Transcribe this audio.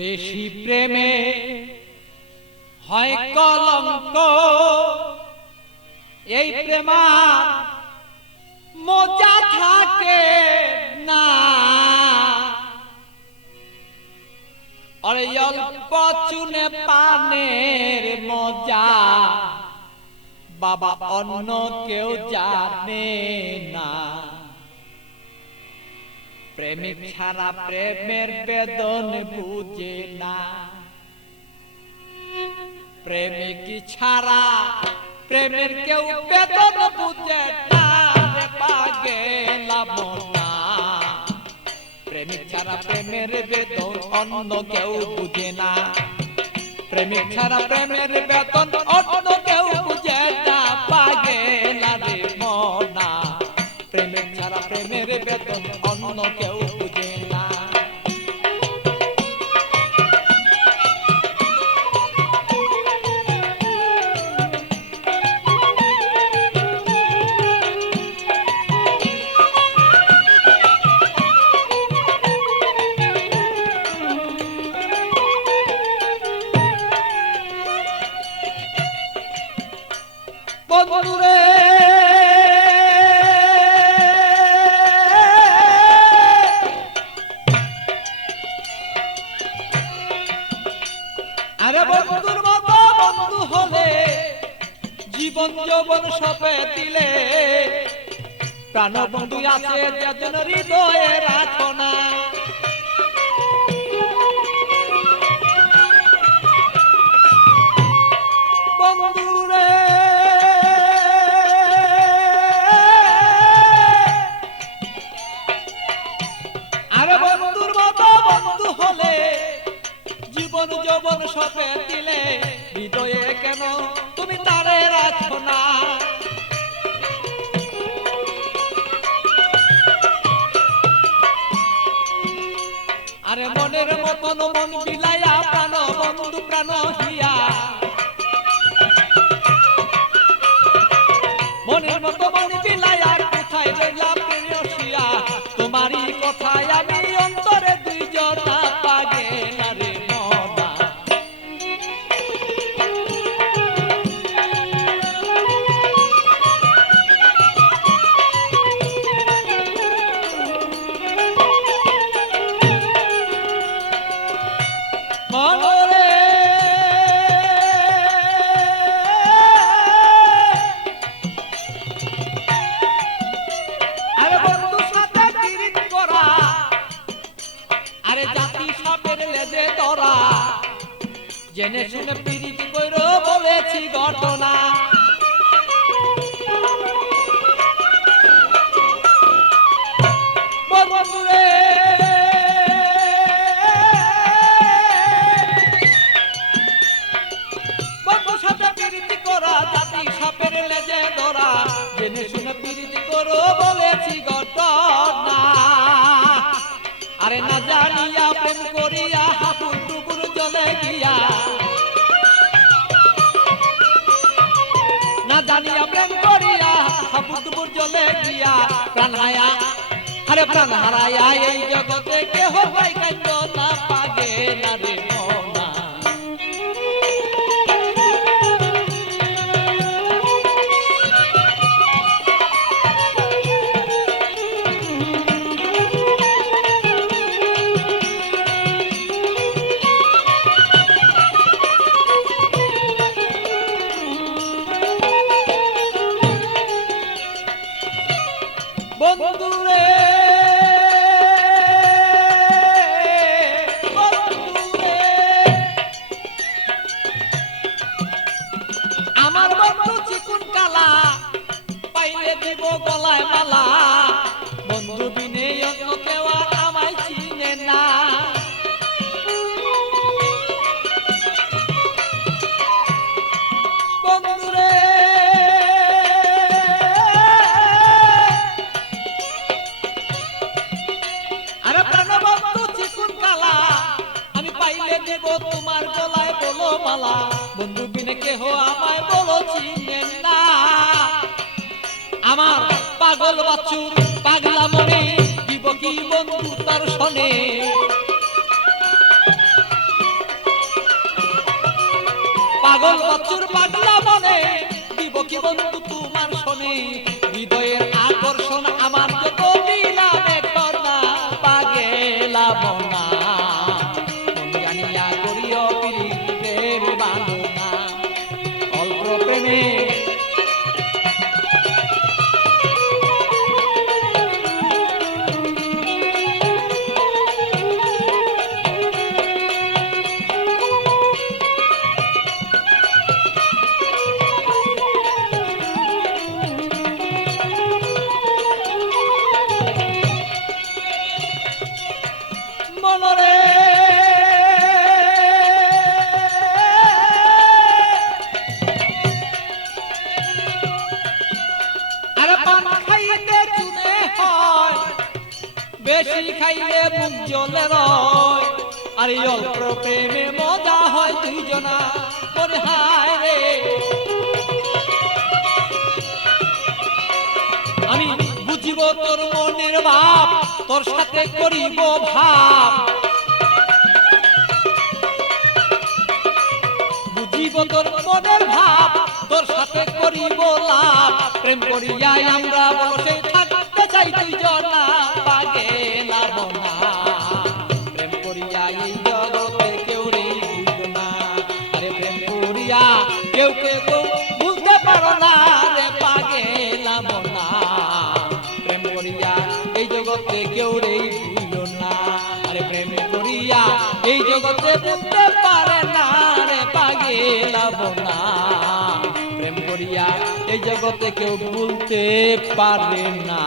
বেশি প্রেমে হয় কলঙ্ক, এই প্রেমা মজা থাকে না। আরে অল্প চুনে পানের মজা বাবা অন্য কেউ জানে না। প্রেমিক ছাড়া প্রেমের বেদন বুঝে না। প্রেমিক ছাড়া প্রেমের কেউ বেদন বুঝে না রে পাগেলা মনা। প্রেমিক ছাড়া প্রেমের বেদন অন্য কেউ বুঝে না। প্রেমিক ছাড়া প্রেমের বেদন অন্য কেউ বুঝে না পাগেলা রে মনা। প্রেমিক ছাড়া প্রেমের বেদন অন্য কেউ বুঝে না। বন্ধুরে আরে বন্ধুর মতো বন্ধু হলে জীবন যৌবন সপে দিলে। প্রাণ বন্ধু আছে যেন হৃদয়ে রাখো না। বন্ধুরে আরে বন্ধুর মতো বন্ধু হলে জীবন যৌবন সপে দিলে। হৃদয়ে কেন তুমি তারে রাখো না। আরে মনের মতন মন বিলাইয়া প্রাণ বন্ধু প্রাণ হিয়া। মনের মতো মন বিলাইয়া কোথায় রইলা প্রেয়সিয়া। তোমারই কথায় আমি অন্তরে দুইজনা পাগেলা রে মনা। মনরে আরে বন্ধু সাথে পিরিত করা, আরে জাতি সাপের লেজে ধরা। জেনে শুনে পিরিত কইরো বলেছি ঘটনা। বন্ধুরে বন্ধু সাথে পিরিত করা, জাতি সাপের লেজে ধরা। জেনে শুনে পিরিত করো বলেছি ঘটনা। আরে না জানিয়া প্রেম করিয়া হাবুর ডুবুর জলে গিয়া। না জানিয়া প্রেম করিয়া হাবুর ডুবুর জলে গিয়া। প্রাণ হায়া আরে প্রাণ হারায়া এই জগতে কেহ পাই কান্দ না পাগেলা রে মনা। বন্ধুরে বন্ধুরে আমার বন্ধু চিকুন কালা, পাইলে দিব গলায় মালা। বন্ধু বিনে অন্য কেউ আমায় চিনে না। বন্ধুরে আরে প্রাণবন্ধু চিকুন কালা, আমি পাইলে দেব তোমার গলায় বলো মালা। বন্ধু বিনে কেহ আমায় বলো চিনে না। আমার পাগল বাছুর পাগলা মনে দিব কি বন্ধু তার শোনে। পাগল বাচ্চুর পাগলা মনে দিব কি বন্ধু তোমার শোনে হৃদয়ের আকর্ষণ আমার যত দিলামে কন্যা পাগেলা বনা মন জানিয়া করিও প্রীতের বাঁধনা অল্প প্রেমে মনরে আর পান খাইতে চুনে হয় বেশি খাইলে মুখ জ্বলে রয় আর এই অল্প প্রেমে মজা হয় দুইজনা মনে হায় রে আমি বুঝিব তোর মনের ভাব তোর সাথে করিব ভাব বুঝিব তোর মনের ভাব তোর সাথে করিব লাভ প্রেম করিয়াই আমরা বসে থাকতে চাই দুইজনা পাগেলা বনা প্রেম করিয়া এই জগতে কেউ রে বুঝনা আরে প্রেম করিয়া কেউ কেউ বুঝতে পারো না রে পাগেলা বনা প্রেম করিয়া এই জগতে কেউ রে বুঝলো না আরে প্রেম করিয়া এই জগতে বুঝতে পারে না রে পাগেলা বনা প্রেম করিয়া এই জগতে কেউ ভুলতে পারে না।